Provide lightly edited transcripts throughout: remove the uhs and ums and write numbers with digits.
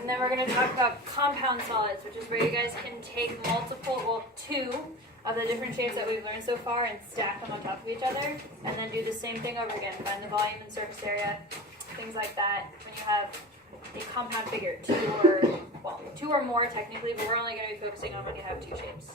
And then we're going to talk about compound solids, which is where you guys can take two of the different shapes that we've learned so far and stack them on top of each other, and then do the same thing over again. Find the volume and surface area, things like that, when you have a compound figure, two or more technically, but we're only going to be focusing on when you have two shapes.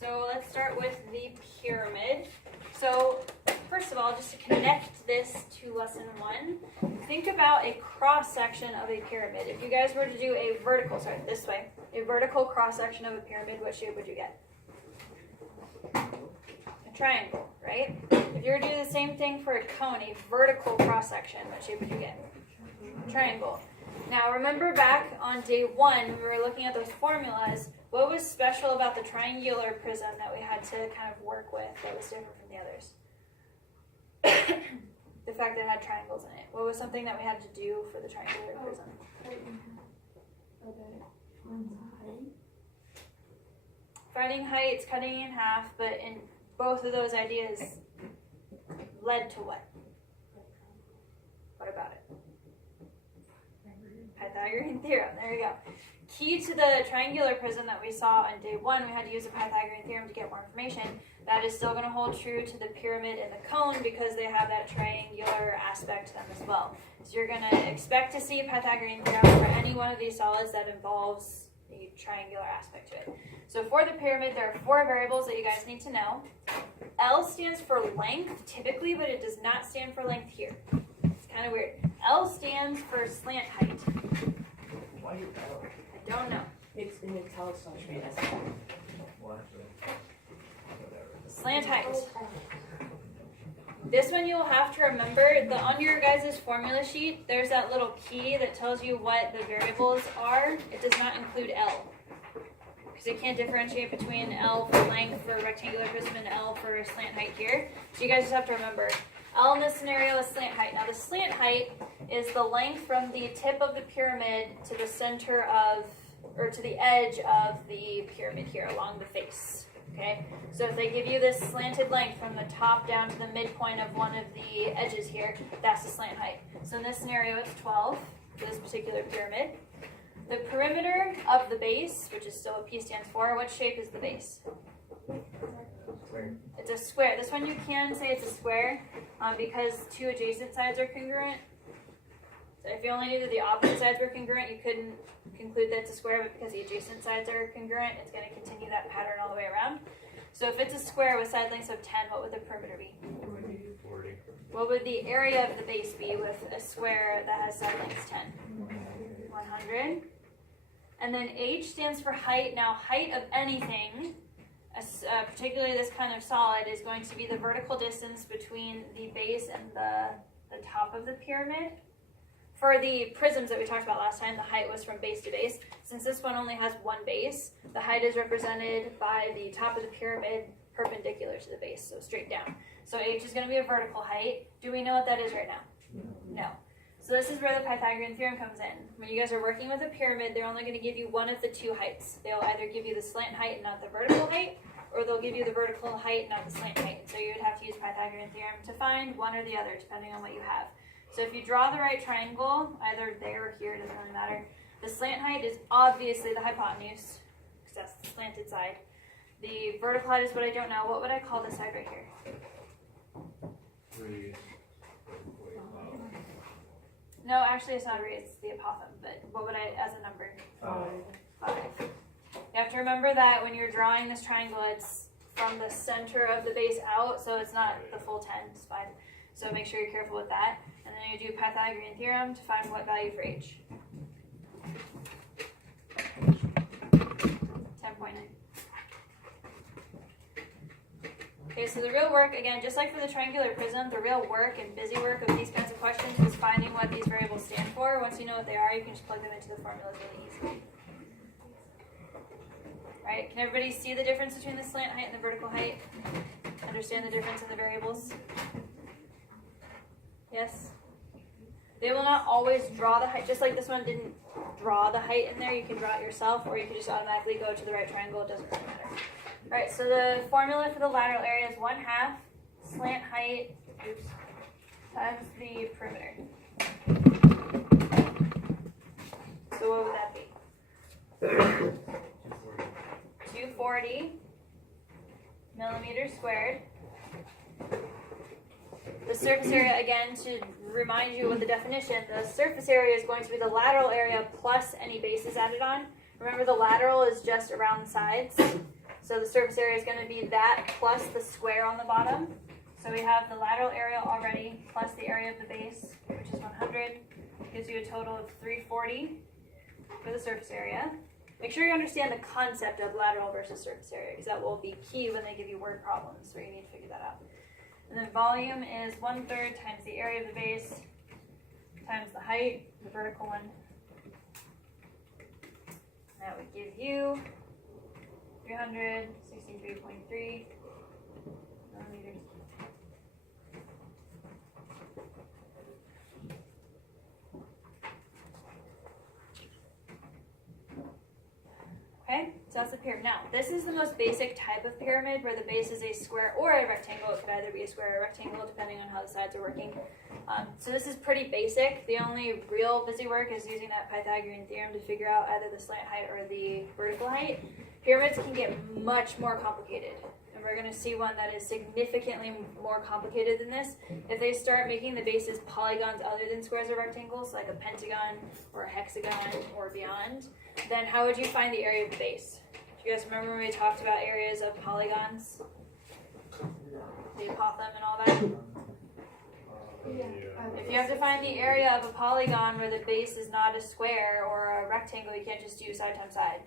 So let's start with the pyramid. So first of all, just to connect this to lesson 1, think about a cross section of a pyramid. If you guys were to do a vertical cross section of a pyramid, what shape would you get? A triangle, right? If you were to do the same thing for a cone, a vertical cross section, what shape would you get? Triangle. Now remember back on day 1, when we were looking at those formulas, what was special about the triangular prism that we had to kind of work with that was different from the others? The fact that it had triangles in it. What was something that we had to do for the triangular prism? Finding heights, cutting in half, but in both of those ideas led to what? What about it? Pythagorean theorem. There you go. Key to the triangular prism that we saw on day 1, we had to use a Pythagorean theorem to get more information. That is still going to hold true to the pyramid and the cone because they have that triangular aspect to them as well. So you're going to expect to see a Pythagorean theorem for any one of these solids that involves a triangular aspect to it. So for the pyramid, there are 4 variables that you guys need to know. L stands for length typically, but it does not stand for length here. It's kind of weird. L stands for slant height. Why you L? I don't know. It's in italics on the screen. Slant height. This one you'll have to remember. On your guys' formula sheet, there's that little key that tells you what the variables are. It does not include L. Because it can't differentiate between L for length for rectangular prism and L for slant height here. So you guys just have to remember. L in this scenario is slant height. Now the slant height is the length from the tip of the pyramid to the center of, or to the edge of the pyramid here along the face. Okay, so if they give you this slanted length from the top down to the midpoint of one of the edges here, that's the slant height. So in this scenario, it's 12 for this particular pyramid. The perimeter of the base, which is still what P stands for, what shape is the base? It's a square. This one you can say it's a square because 2 adjacent sides are congruent. So if you only knew that the opposite sides were congruent, you couldn't conclude that it's a square, but because the adjacent sides are congruent, it's going to continue that pattern all the way around. So if it's a square with side lengths of 10, what would the perimeter be? 40. What would the area of the base be with a square that has side lengths 10? 100. And then H stands for height. Now, height of anything, particularly this kind of solid, is going to be the vertical distance between the base and the top of the pyramid. For the prisms that we talked about last time, the height was from base to base. Since this one only has one base, the height is represented by the top of the pyramid perpendicular to the base, so straight down. So H is going to be a vertical height. Do we know what that is right now? No. So this is where the Pythagorean theorem comes in. When you guys are working with a pyramid, they're only going to give you one of the 2 heights. They'll either give you the slant height and not the vertical height, or they'll give you the vertical height and not the slant height. So you would have to use Pythagorean theorem to find one or the other, depending on what you have. So if you draw the right triangle, either there or here, it doesn't really matter. The slant height is obviously the hypotenuse, because that's the slanted side. The vertical height is what I don't know. What would I call this side right here? 3. No, actually it's not a it's the apothem, but what would I, as a number? 5. You have to remember that when you're drawing this triangle, it's from the center of the base out, so it's not the full 10, it's 5. So make sure you're careful with that. And then you do Pythagorean theorem to find what value for H. 10.9. Okay, so the real work, again, just like for the triangular prism, the real work and busy work of these kinds of questions is finding what these variables stand for. Once you know what they are, you can just plug them into the formulas really easily. Right, can everybody see the difference between the slant height and the vertical height? Understand the difference in the variables? Yes? They will not always draw the height, just like this one didn't draw the height in there. You can draw it yourself, or you can just automatically go to the right triangle. It doesn't really matter. All right, so the formula for the lateral area is 1/2 slant height times the perimeter. So what would that be? 240 millimeters squared. The surface area, again, to remind you of the definition, the surface area is going to be the lateral area plus any bases added on. Remember, the lateral is just around the sides. So the surface area is going to be that plus the square on the bottom. So we have the lateral area already plus the area of the base, which is 100. Gives you a total of 340 for the surface area. Make sure you understand the concept of lateral versus surface area, because that will be key when they give you word problems, so you need to figure that out. And then volume is 1/3 times the area of the base times the height, the vertical one. That would give you 363.3 millimeters. Okay, so that's the pyramid. Now, this is the most basic type of pyramid where the base is a square or a rectangle. It could either be a square or a rectangle depending on how the sides are working. So this is pretty basic. The only real busy work is using that Pythagorean theorem to figure out either the slant height or the vertical height. Pyramids can get much more complicated. And we're going to see one that is significantly more complicated than this. If they start making the bases polygons other than squares or rectangles, like a pentagon or a hexagon or beyond, then how would you find the area of the base? Do you guys remember when we talked about areas of polygons? The apothegm and all that? If you have to find the area of a polygon where the base is not a square or a rectangle, you can't just do side times side.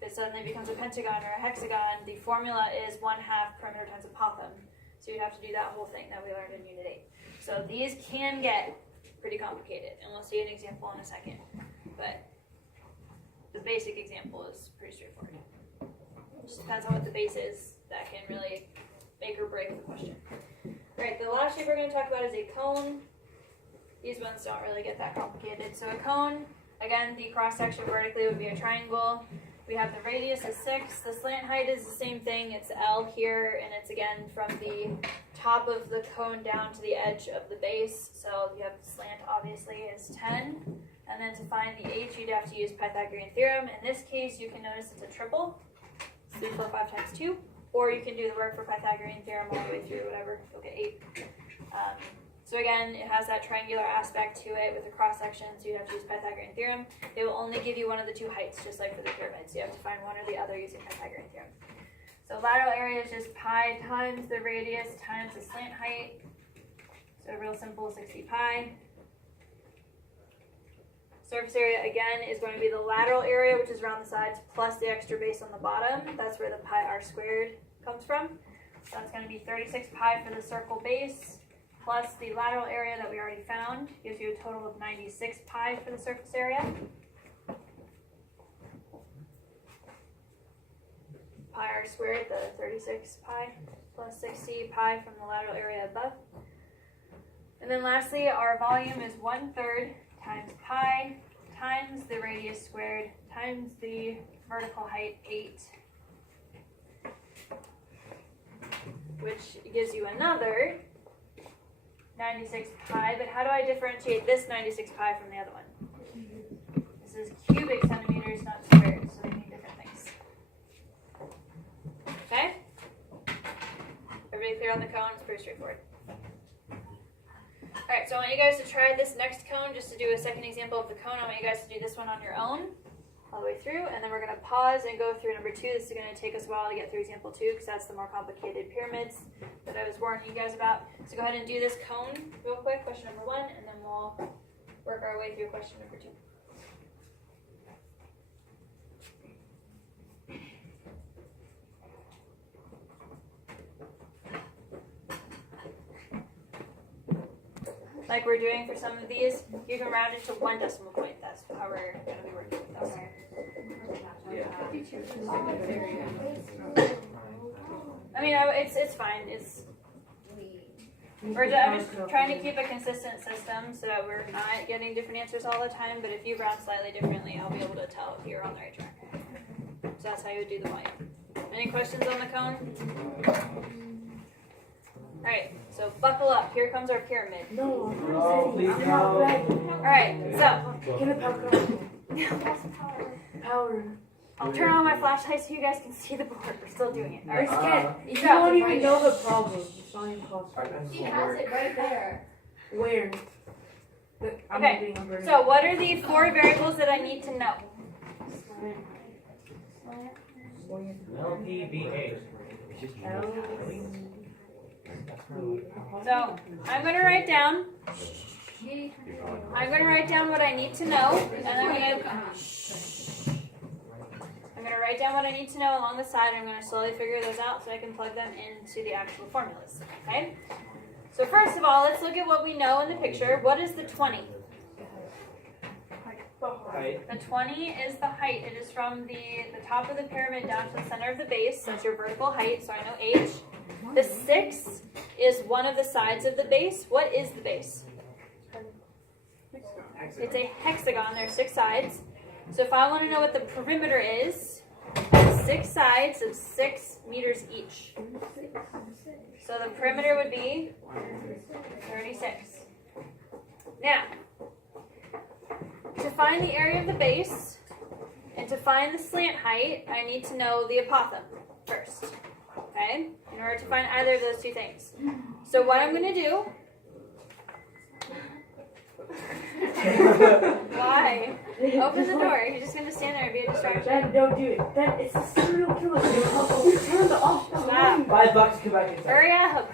If it suddenly becomes a pentagon or a hexagon, the formula is 1/2 perimeter times apothegm. So you'd have to do that whole thing that we learned in Unit 8. So these can get pretty complicated, and we'll see an example in a second. But the basic example is pretty straightforward. It just depends on what the base is that can really make or break the question. Alright, the last shape we're going to talk about is a cone. These ones don't really get that complicated. So a cone, again, the cross-section vertically would be a triangle. We have the radius is 6. The slant height is the same thing. It's L here, and it's again from the top of the cone down to the edge of the base. So you have the slant, obviously, is 10. And then to find the h, you'd have to use Pythagorean theorem. In this case, you can notice it's a triple. It's 3, 4, 5 times 2. Or you can do the work for Pythagorean theorem all the way through, whatever. You'll get 8. So again, it has that triangular aspect to it with a cross-section, so you have to use Pythagorean theorem. They will only give you one of the two heights, just like for the pyramid. So you have to find one or the other using Pythagorean theorem. So lateral area is just pi times the radius times the slant height. So real simple, 60 pi. Surface area, again, is going to be the lateral area, which is around the sides, plus the extra base on the bottom. That's where the pi r squared comes from. So that's going to be 36 pi for the circle base, plus the lateral area that we already found. Gives you a total of 96 pi for the surface area. Pi r squared, the 36 pi, plus 60 pi from the lateral area above. And then lastly, our volume is 1/3 times pi times the radius squared times the vertical height 8, which gives you another 96 pi. But how do I differentiate this 96 pi from the other one? This is cubic centimeters, not squared, so they mean different things. Okay? Everybody clear on the cone? It's pretty straightforward. Alright, so I want you guys to try this next cone, just to do a second example of the cone. I want you guys to do this one on your own, all the way through, and then we're going to pause and go through number 2. This is going to take us a while to get through example 2, because that's the more complicated pyramids that I was warning you guys about. So go ahead and do this cone real quick, question number 1, and then we'll work our way through question number 2. Like we're doing for some of these, you can round it to 1 decimal point. That's how we're going to be working with those. I mean, it's fine. I'm just trying to keep a consistent system so that we're not getting different answers all the time, but if you round slightly differently, I'll be able to tell if you're on the right track. So that's how you would do the volume. Any questions on the cone? Alright, so buckle up. Here comes our pyramid. No, please I'm not ready. Alright, so Give it power. Power. I'll turn on my flashlight so you guys can see the board. We're still doing it. Alright, You don't even know the problem. It's not impossible. She has it right there. Where? Look, I'm Okay, being unburned. so what are the 4 variables that I need to know? LPBA. So I'm going to write down what I need to know, and I'm going to write down what I need to know along the side, and I'm going to slowly figure those out so I can plug them into the actual formulas, okay? So first of all, let's look at what we know in the picture. What is the 20? The 20 is the height. It is from the top of the pyramid down to the center of the base. That's your vertical height, so I know H. The 6 is one of the sides of the base. What is the base? It's a hexagon. There are 6 sides. So if I want to know what the perimeter is, 6 sides of 6 meters each. So the perimeter would be 36. Now, to find the area of the base and to find the slant height, I need to know the apothem first. Okay? In order to find either of those 2 things. So what I'm going to do... Why? Open the door. You're just going to stand there and be a distraction. Dad, don't do it. Dad, it's a serial killer. Turn the off. Stop. $5 to come back inside. Hurry up.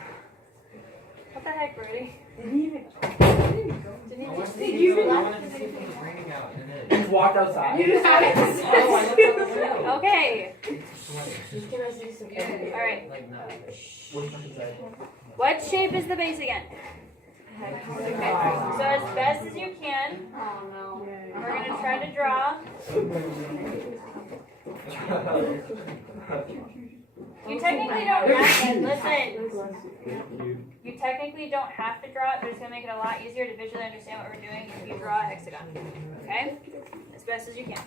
What the heck, Brody? Did he even... Did you just Did you even... Just walked outside. You just had it. Okay. Can I see some Alright. What's inside? What shape is the base again? So as best as you can, we're going to try to draw. You technically don't have to, listen, you technically don't have to draw it, but it's going to make it a lot easier to visually understand what we're doing if you draw a hexagon. Okay? As best as you can.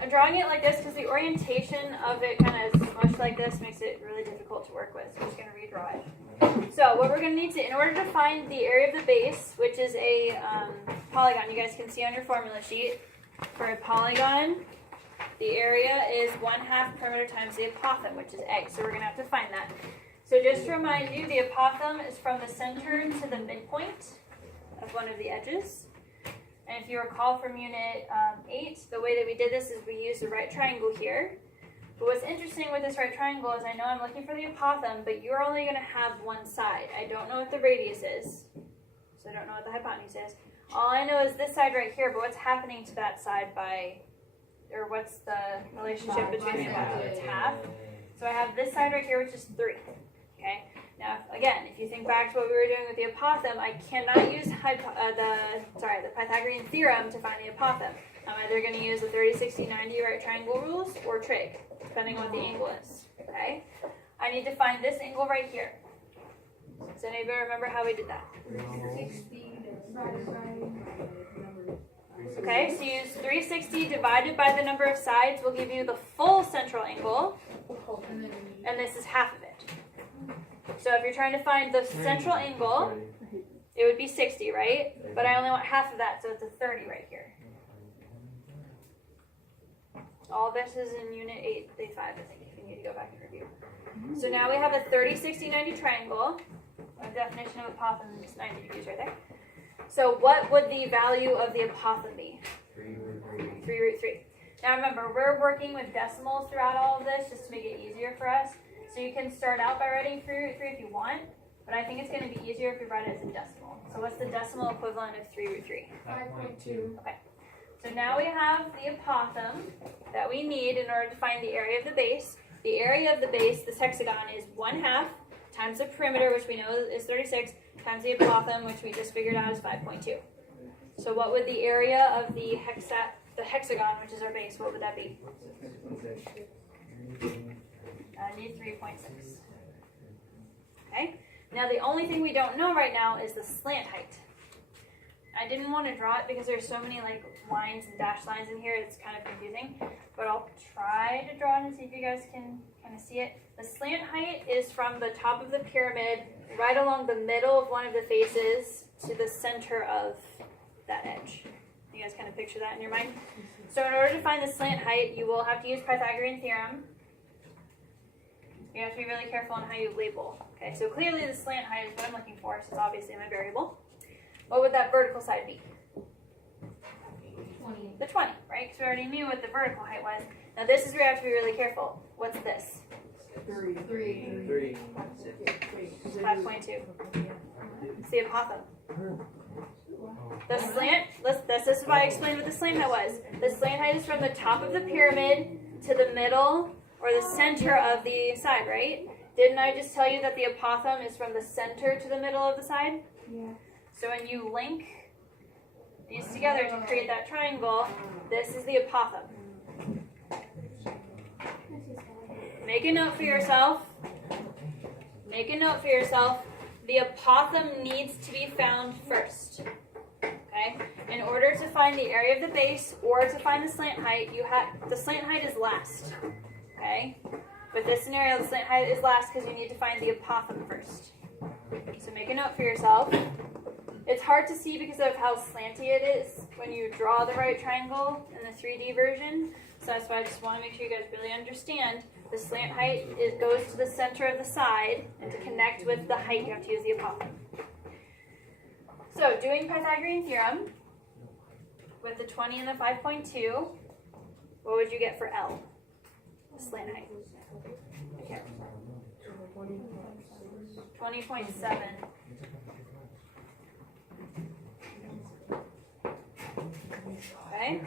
I'm drawing it like this because the orientation of it kind of smushed like this makes it really difficult to work with. So I'm just going to redraw it. So what we're going to need to, in order to find the area of the base, which is a polygon, you guys can see on your formula sheet, for a polygon, the area is 1/2 perimeter times the apothem, which is A. So we're going to have to find that. So just to remind you, the apothem is from the center to the midpoint of one of the edges. And if you recall from Unit 8, the way that we did this is we used a right triangle here. But what's interesting with this right triangle is I know I'm looking for the apothem, but you're only going to have one side. I don't know what the radius is, so I don't know what the hypotenuse is. All I know is this side right here, but what's happening to that side by, or what's the relationship between the apothem? It's half. So I have this side right here, which is 3. Okay. Now, again, if you think back to what we were doing with the apothem, I cannot use the Pythagorean theorem to find the apothem. I'm either going to use the 30, 60, 90 right triangle rules or trig, depending on what the angle is. Okay? I need to find this angle right here. Does anybody remember how we did that? Okay, so use 360 divided by the number of sides will give you the full central angle, and this is half of it. So if you're trying to find the central angle, it would be 60, right? But I only want half of that, so it's a 30 right here. All of this is in Unit 8, Day 5, I think, if you need to go back and review. So now we have a 30, 60, 90 triangle. A definition of apothem is 90 degrees right there. So what would the value of the apothem be? 3√3. Now remember, we're working with decimals throughout all of this just to make it easier for us. So you can start out by writing 3√3 if you want, but I think it's going to be easier if we write it as a decimal. So what's the decimal equivalent of 3√3? 5.2. Okay. So now we have the apothem that we need in order to find the area of the base. The area of the base, this hexagon, is 1/2 times the perimeter, which we know is 36, times the apothem, which we just figured out is 5.2. So what would the area of the hexagon, which is our base, what would that be? I need 3.6. Okay. Now the only thing we don't know right now is the slant height. I didn't want to draw it because there's so many like lines and dashed lines in here, it's kind of confusing. But I'll try to draw it and see if you guys can kind of see it. The slant height is from the top of the pyramid right along the middle of one of the faces to the center of that edge. You guys kind of picture that in your mind? So in order to find the slant height, you will have to use Pythagorean theorem. You have to be really careful on how you label. Okay, so clearly the slant height is what I'm looking for, so it's obviously my variable. What would that vertical side be? 20. The 20, right? Because we already knew what the vertical height was. Now this is where you have to be really careful. What's this? 3. 3. 5.2. It's the apothem. The slant, this is why I explained what the slant height was. The slant height is from the top of the pyramid to the middle or the center of the side, right? Didn't I just tell you that the apothem is from the center to the middle of the side? Yeah. So when you link these together to create that triangle, this is the apothem. Make a note for yourself. Make a note for yourself. The apothem needs to be found first. Okay? In order to find the area of the base or to find the slant height, the slant height is last. Okay? With this scenario, the slant height is last because you need to find the apothem first. So make a note for yourself. It's hard to see because of how slanty it is when you draw the right triangle in the 3D version. So that's why I just want to make sure you guys really understand. The slant height goes to the center of the side, and to connect with the height, you have to use the apothem. So doing Pythagorean theorem with the 20 and the 5.2, what would you get for L? The slant height. Okay. 20.7. Okay.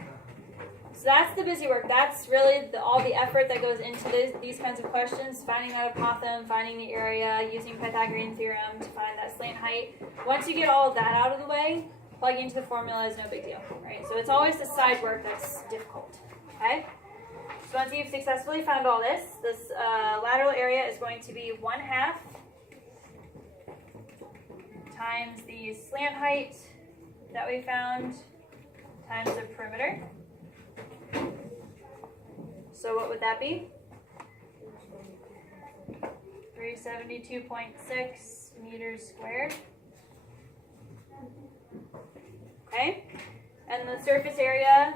So that's the busy work. That's really all the effort that goes into these kinds of questions, finding that apothem, finding the area, using Pythagorean theorem to find that slant height. Once you get all of that out of the way, plugging into the formula is no big deal, right? So it's always the side work that's difficult, okay? So once you've successfully found all this lateral area is going to be 1/2 times the slant height that we found times the perimeter. So what would that be? 372.6 meters squared. Okay? And the surface area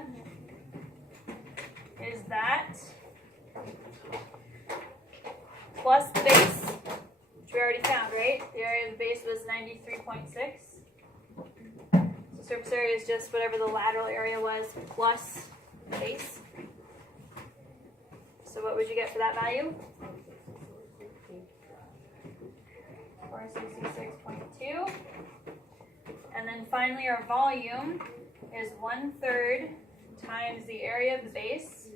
is that plus the base, which we already found, right? The area of the base was 93.6. So surface area is just whatever the lateral area was plus the base. So what would you get for that value? 466.2. And then finally our volume is 1/3 times the area of the base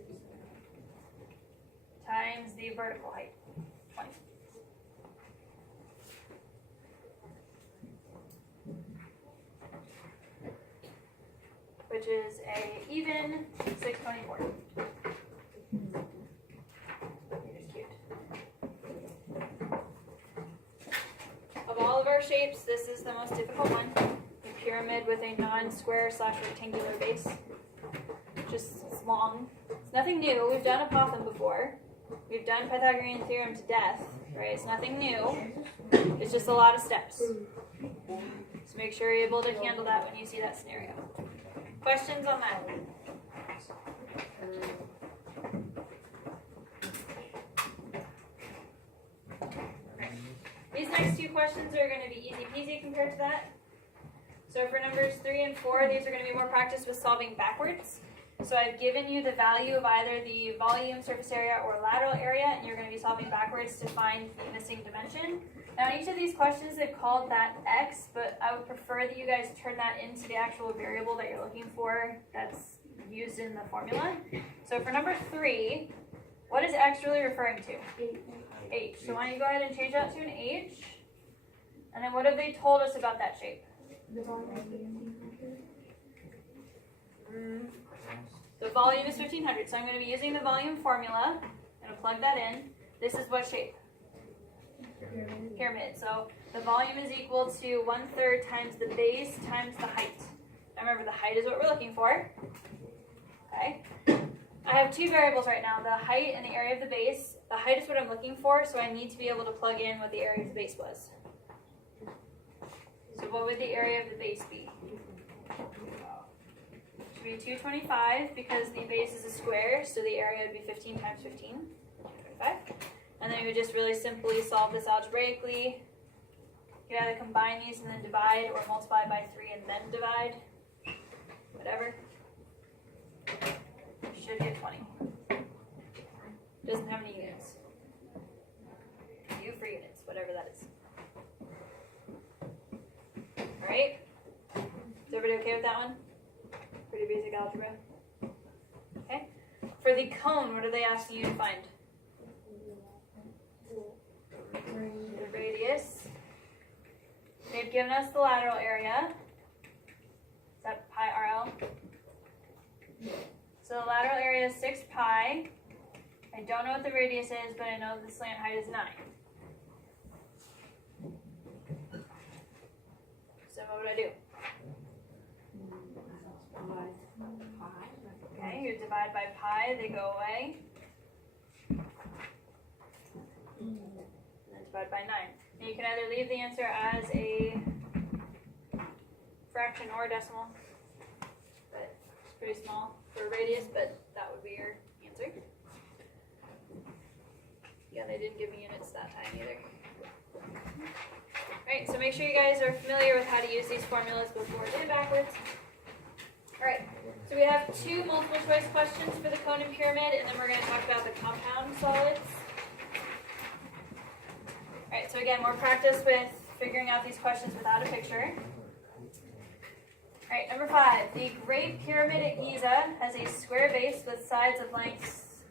times the vertical height, 20. Which is a even 624. Of all of our shapes, this is the most difficult one. The pyramid with a non-square / rectangular base. Just it's long. It's nothing new. We've done apothem before. We've done Pythagorean theorem to death, right? It's nothing new. It's just a lot of steps. So make sure you're able to handle that when you see that scenario. Questions on that? These next two questions are going to be easy peasy compared to that. So for numbers 3 and 4, these are going to be more practice with solving backwards. So I've given you the value of either the volume, surface area, or lateral area, and you're going to be solving backwards to find the missing dimension. Now in each of these questions, they've called that x, but I would prefer that you guys turn that into the actual variable that you're looking for that's used in the formula. So for number 3, what is x really referring to? H. So why don't you go ahead and change that to an H. And then what have they told us about that shape? The volume is 1500. So I'm going to be using the volume formula. I'm going to plug that in. This is what shape? Pyramid. So the volume is equal to 1/3 times the base times the height. Now remember, the height is what we're looking for. Okay. I have two variables right now, the height and the area of the base. The height is what I'm looking for, so I need to be able to plug in what the area of the base was. So what would the area of the base be? Should be 225 because the base is a square, so the area would be 15 times 15, 225. And then we would just really simply solve this algebraically. You can either combine these and then divide, or multiply by 3 and then divide. Whatever. Should get 20. Doesn't have any units. U for units, whatever that is. Alright? Is everybody okay with that one? Pretty basic algebra. Okay? For the cone, what are they asking you to find? The radius. They've given us the lateral area. Is that pi RL? So the lateral area is 6 pi. I don't know what the radius is, but I know the slant height is 9. So what would I do? Okay, you divide by pi, they go away. And then divide by 9. And you can either leave the answer as a fraction or a decimal, but it's pretty small for a radius, but that would be your answer. Yeah, they didn't give me units that time either. Alright, so make sure you guys are familiar with how to use these formulas both forwards and backwards. Alright, so we have 2 multiple choice questions for the cone and pyramid, and then we're going to talk about the compound solids. Alright, so again, more practice with figuring out these questions without a picture. Alright, number 5. The Great Pyramid at Giza has a square base with sides of lengths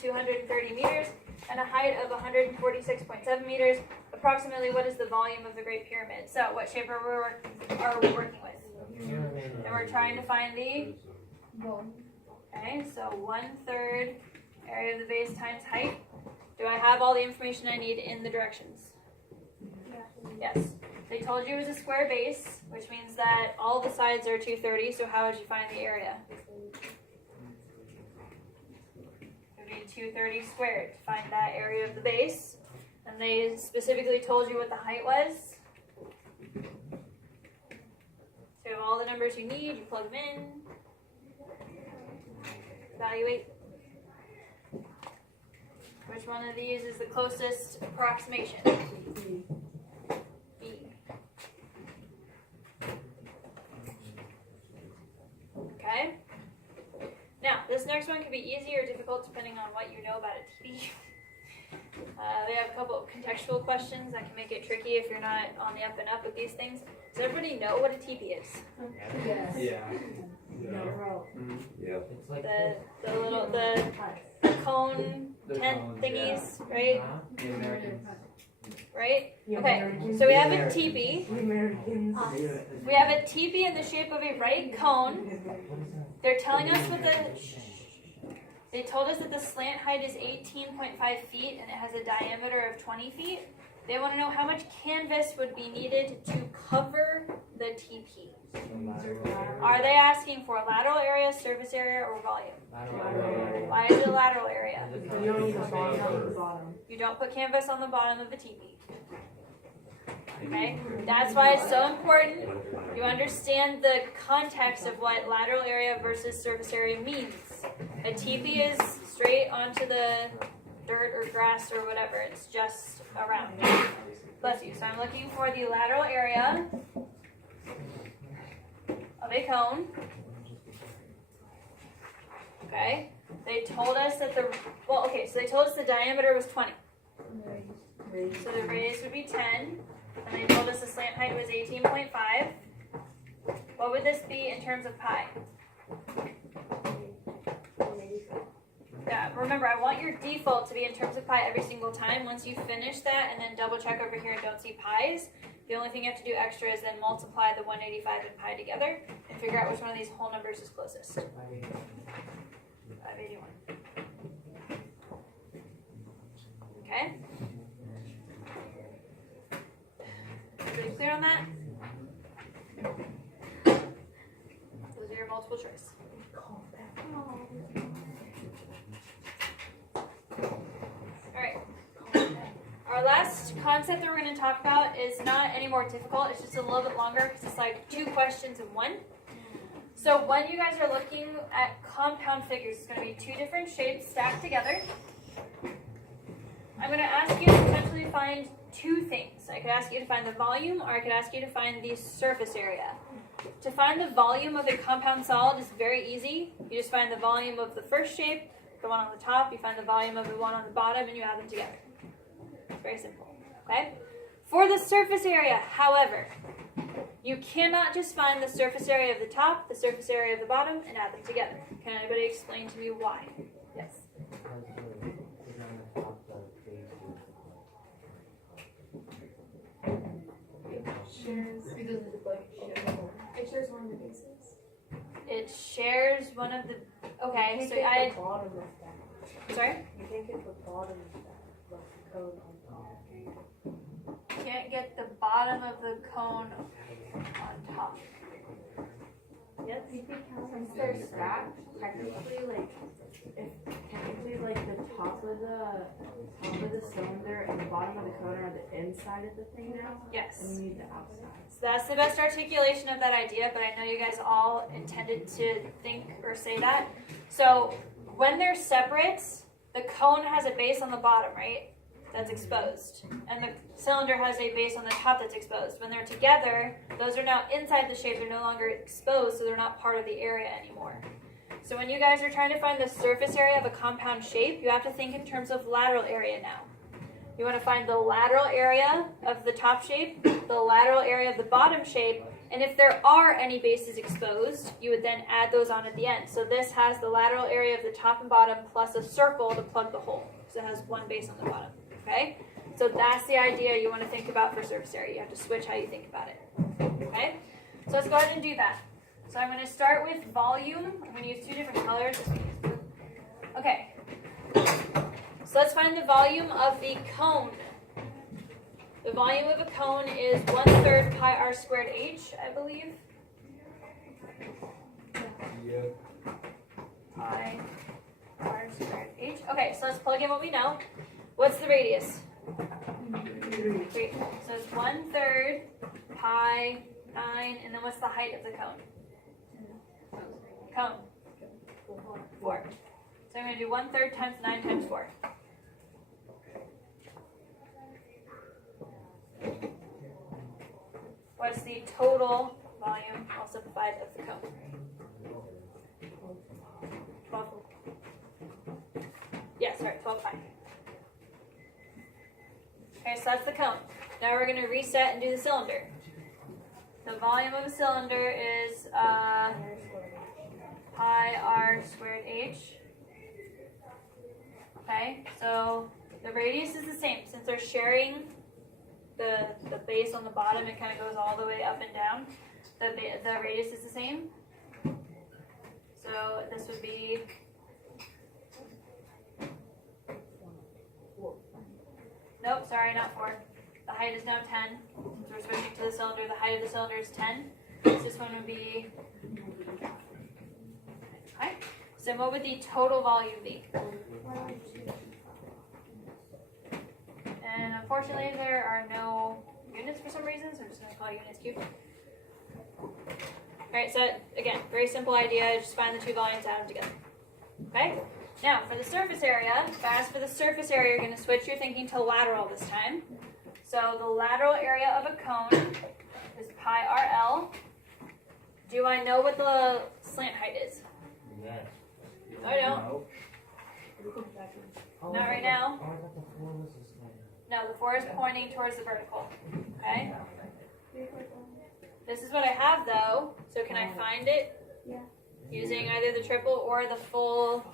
230 meters and a height of 146.7 meters. Approximately, what is the volume of the Great Pyramid? So, what shape are we working with? And we're trying to find the okay, so 1/3 area of the base times height. Do I have all the information I need in the directions? Yes. They told you it was a square base, which means that all the sides are 230, so how would you find the area? It would be 230 squared to find that area of the base. And they specifically told you what the height was. So you have all the numbers you need, you plug them in, evaluate. Which one of these is the closest approximation? B. Okay. Now, this next one could be easy or difficult depending on what you know about a TP. They have a couple of contextual questions that can make it tricky if you're not on the up and up with these things. Does everybody know what a TP is? Yes. Yeah. Yeah. It's like The little cone tent thingies, right? The Americans. Right? The Okay. Americans. So we have a teepee. The Americans. We have a teepee in the shape of a right cone. They're telling us what they told us that the slant height is 18.5 feet and it has a diameter of 20 feet. They want to know how much canvas would be needed to cover the teepee. Are they asking for lateral area, surface area, or volume? Why is it lateral area? You don't need the bottom on the bottom. You don't put canvas on the bottom of the teepee. Okay? That's why it's so important you understand the context of what lateral area versus surface area means. A teepee is straight onto the dirt or grass or whatever. It's just around. Bless you. So I'm looking for the lateral area of a cone. Okay? They told us that so they told us the diameter was 20. So the radius would be 10. And they told us the slant height was 18.5. What would this be in terms of pi? Yeah, remember, I want your default to be in terms of pi every single time. Once you finish that and then double check over here and don't see pi's, the only thing you have to do extra is then multiply the 185 and pi together and figure out which one of these whole numbers is closest. 581. Okay? clear on that? Those are your multiple choice. Alright. Our last concept that we're going to talk about is not any more difficult. It's just a little bit longer because it's like 2 questions in one. So when you guys are looking at compound figures, it's going to be 2 different shapes stacked together. I'm going to ask you to potentially find 2 things. I could ask you to find the volume, or I could ask you to find the surface area. To find the volume of a compound solid is very easy. You just find the volume of the first shape, the one on the top, you find the volume of the one on the bottom, and you add them together. It's very simple, okay? For the surface area, however, you cannot just find the surface area of the top, the surface area of the bottom, and add them together. Can anybody explain to me why? Yes? It shares one of the bases. It shares one of the, okay, so the bottom of that. sorry? You can't get the bottom of that, like the cone on top. Can't get the bottom of the cone on top. Yes? Since they're stacked, technically, like the top of the cylinder and the bottom of the cone are the inside of the thing now, Yes. and you need the outside. So that's the best articulation of that idea, but I know you guys all intended to think or say that. So when they're separate, the cone has a base on the bottom, right? That's exposed. And the cylinder has a base on the top that's exposed. When they're together, those are now inside the shape. They're no longer exposed, so they're not part of the area anymore. So when you guys are trying to find the surface area of a compound shape, you have to think in terms of lateral area now. You want to find the lateral area of the top shape, the lateral area of the bottom shape, and if there are any bases exposed, you would then add those on at the end. So this has the lateral area of the top and bottom plus a circle to plug the hole. So it has one base on the bottom, okay? So that's the idea you want to think about for surface area. You have to switch how you think about it, okay? So let's go ahead and do that. So I'm going to start with volume. I'm going to use 2 different colors. Okay. So let's find the volume of the cone. The volume of a cone is 1/3 pi r squared h, I believe. Yep. Pi r squared h. Okay, so let's plug in what we know. What's the radius? 3. So it's 1/3 pi 9, and then what's the height of the cone? Cone. 4. So I'm going to do 1/3 times 9 times 4. What's the total volume, all simplified, of the cone? 12. Yeah, sorry, 12 pi. Okay, so that's the cone. Now we're going to reset and do the cylinder. The volume of a cylinder is pi r squared h. Okay, so the radius is the same. Since they're sharing the base on the bottom, it kind of goes all the way up and down. The radius is the same. So this would be nope, sorry, not 4. The height is now 10. Since we're switching to the cylinder, the height of the cylinder is 10. So this one would be okay. So what would the total volume be? And unfortunately, there are no units for some reason, so I'm just going to call units cubed. Alright, so again, very simple idea. Just find the 2 volumes, add them together. Okay? Now, for the surface area, if I ask for the surface area, you're going to switch your thinking to lateral this time. So the lateral area of a cone is pi RL. Do I know what the slant height is? Yes. No, I don't. Not right now. No, the 4 is pointing towards the vertical. Okay? This is what I have though. So can I find it? Yeah. Using either the triple or the full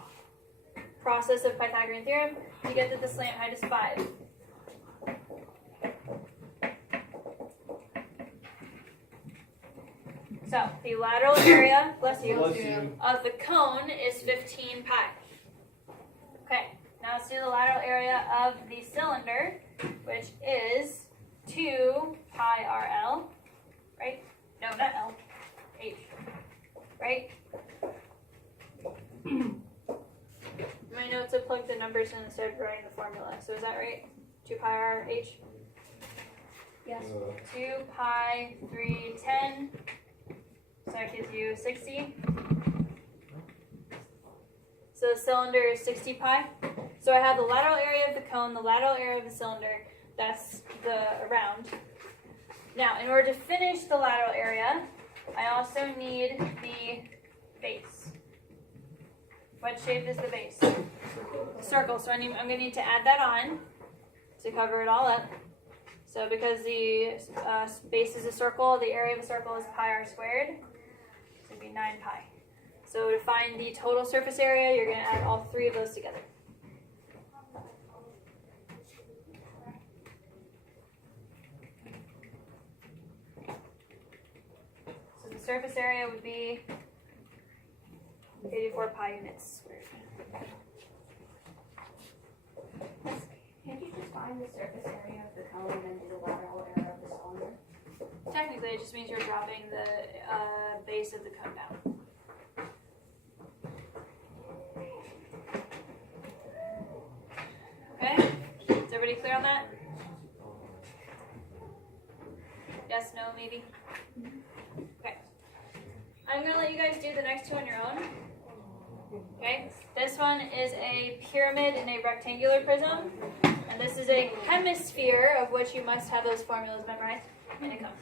process of Pythagorean theorem, you get that the slant height is 5. So the lateral area, bless you, of the cone is 15 pi. Okay, now let's do the lateral area of the cylinder, which is 2 pi RL, right? No, not L, H, right? In my notes I plugged the numbers in instead of writing the formula, so is that right? 2 pi R H? Yes. 2 pi 310, so that gives you 60. So the cylinder is 60 pi. So I have the lateral area of the cone, the lateral area of the cylinder, that's the around. Now, in order to finish the lateral area, I also need the base. What shape is the base? Circle, so I'm going to need to add that on to cover it all up. So because the base is a circle, the area of a circle is pi r squared, so it'd be 9 pi. So to find the total surface area, you're going to add all three of those together. So the surface area would be 84 pi units squared. Can't you just find the surface area of the cone and then do the lateral area of the cylinder? Technically, it just means you're dropping the base of the cone down. Okay? Is everybody clear on that? Yes, no, maybe? Okay. I'm going to let you guys do the next two on your own. Okay? This one is a pyramid in a rectangular prism. And this is a hemisphere, of which you must have those formulas memorized in a cone.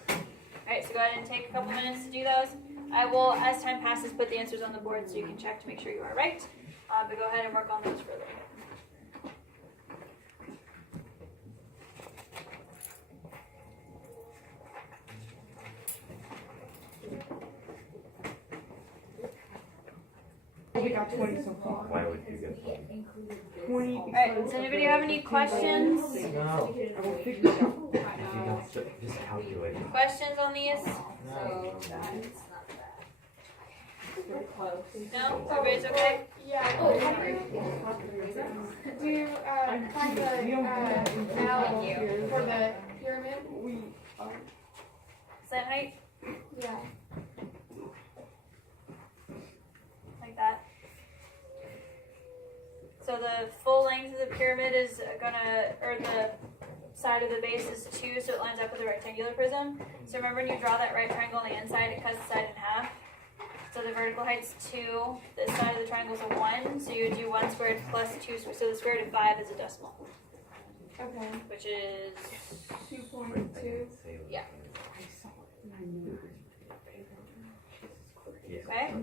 Alright, so go ahead and take a couple minutes to do those. I will, as time passes, put the answers on the board so you can check to make sure you are right. But go ahead and work on those for a little bit. We got 20 so far. Why would you get 20. Alright, does anybody have any questions? No. I will figure it out. If you don't just calculate it. Questions on these? No. No? Everybody's okay? Yeah. Oh, do you find the L for the pyramid? Is that height? Yeah. Like that. So the full length of the pyramid is gonna, or the side of the base is 2, so it lines up with a rectangular prism. So remember when you draw that right triangle on the inside, it cuts the side in half. So the vertical height's 2, this side of the triangle is a 1, so you would do 1 squared plus 2 squared, so the square root of 5 is a decimal, Okay. which is, 2.2. Yeah. Yeah. okay?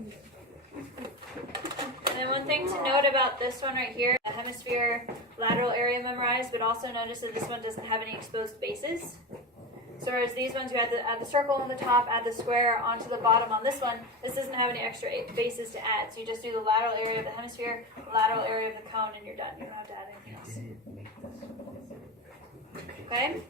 And then one thing to note about this one right here, the hemisphere lateral area memorized, but also notice that this one doesn't have any exposed bases. So whereas these ones, you add the circle on the top, add the square onto the bottom on this one, this doesn't have any extra bases to add. So you just do the lateral area of the hemisphere, lateral area of the cone, and you're done. You don't have to add anything else. Okay?